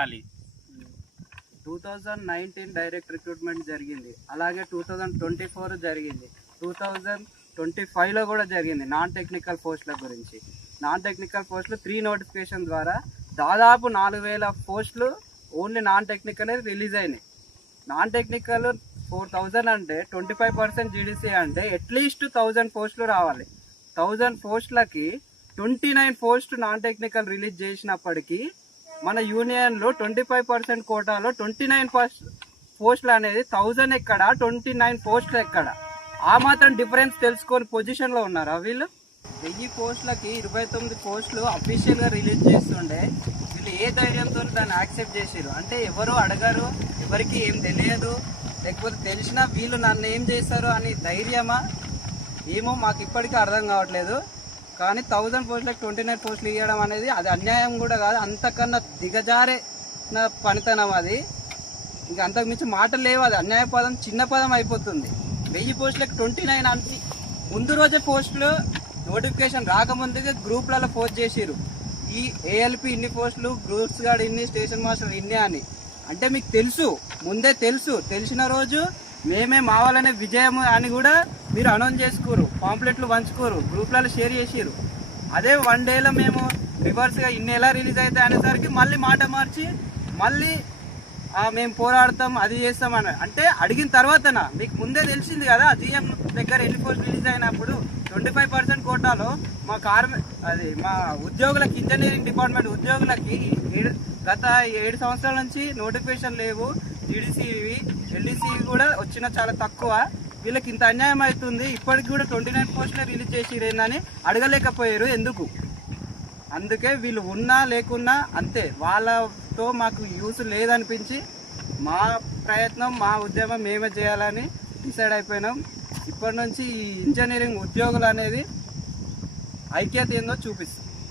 2019 direct recruitment జరిగింది, అలాగే 2024 జరిగింది, 2025లో కూడా జరిగింది. నాన్ టెక్నికల్ పోస్టుల గురించి నాన్ టెక్నికల్ పోస్టులు 3 నోటిఫికేషన్ ద్వారా దాదాపు 4000 పోస్టులు ఓన్లీ నాన్ టెక్నికల్ రిలీజ్ అయినాయి. నాన్ టెక్నికల్ 4000 అంటే 25% జీడీసీ అంటే అట్లీస్ట్ 1000 పోస్టులు రావాలి. 1000 పోస్టులకి 29 పోస్ట్ నాన్ టెక్నికల్ రిలీజ్ చేసినప్పటికీ మన యూనియన్లో 25% కోటాలో 29 పోస్టులు అనేది 1000 ఎక్కడ, 29 పోస్టులు ఎక్కడ? ఆ మాత్రం డిఫరెన్స్ తెలుసుకొని పొజిషన్లో ఉన్నారా వీళ్ళు? 1000 పోస్టులకి 29 పోస్టులు అఫీషియల్గా రిలీజ్ చేస్తుండే వీళ్ళు ఏ ధైర్యంతో దాన్ని యాక్సెప్ట్ చేసారు? అంటే ఎవరు అడగరు, ఎవరికి ఏం తెలియదు, లేకపోతే తెలిసినా వీళ్ళు నన్ను ఏం చేస్తారు అని ధైర్యమా ఏమో మాకు ఇప్పటికీ అర్థం కావట్లేదు. కానీ 1000 పోస్టులకు 29 పోస్టులు ఇవ్వడం అనేది అది అన్యాయం కూడా కాదు, అంతకన్నా దిగజారిన పనితనం అది. ఇంకా అంతకుమించి మాటలు లేవు, అది అన్యాయ పదం చిన్న పదం అయిపోతుంది. 1000 పోస్టులకు 29 అంటే ముందు రోజే పోస్టులు నోటిఫికేషన్ రాకముందుగా గ్రూప్లలో పోస్ట్ చేసిరు, ఈ ఏఎల్పి ఇన్ని పోస్టులు, గ్రూప్స్ గార్డ్ ఇన్ని, స్టేషన్ మాస్టర్ ఇన్ని అని. అంటే మీకు తెలుసు, ముందే తెలుసు, తెలిసిన రోజు మేమే మా వాళ్ళనే విజయం అని కూడా మీరు అనౌన్స్ చేసుకోరు, పాంప్లెట్లు పంచుకోరు, గ్రూప్లలో షేర్ చేసిరు. అదే 1 డేలో మేము రివర్స్గా ఇన్ని ఎలా రిలీజ్ అవుతాయి అనేసరికి మళ్ళీ మాట మార్చి మళ్ళీ మేము పోరాడతాం అది చేస్తాం అని. అంటే అడిగిన తర్వాతనా? మీకు ముందే తెలిసింది కదా, జీఎం దగ్గర ఎన్ని పోస్ట్ రిలీజ్ అయినప్పుడు 25% కోటాలో మా ఉద్యోగులకి, ఇంజనీరింగ్ డిపార్ట్మెంట్ ఉద్యోగులకి గత 7 సంవత్సరాల నుంచి నోటిఫికేషన్ లేవు. జీడీసీవి, ఎల్డీసీవి కూడా వచ్చిన చాలా తక్కువ. వీళ్ళకి ఇంత అన్యాయం అవుతుంది, ఇప్పటికి కూడా 29 పోస్టులు రిలీజ్ చేసిరేందని అడగలేకపోయారు. ఎందుకు? అందుకే వీళ్ళు ఉన్నా లేకున్నా అంతే, వాళ్ళతో మాకు యూస్ లేదనిపించి మా ప్రయత్నం, మా ఉద్యమం మేమే చేయాలని డిసైడ్ అయిపోయినాం. ఇప్పటి నుంచి ఈ ఇంజనీరింగ్ ఉద్యోగులు అనేది ఐక్యత ఏందో చూపిస్తాం.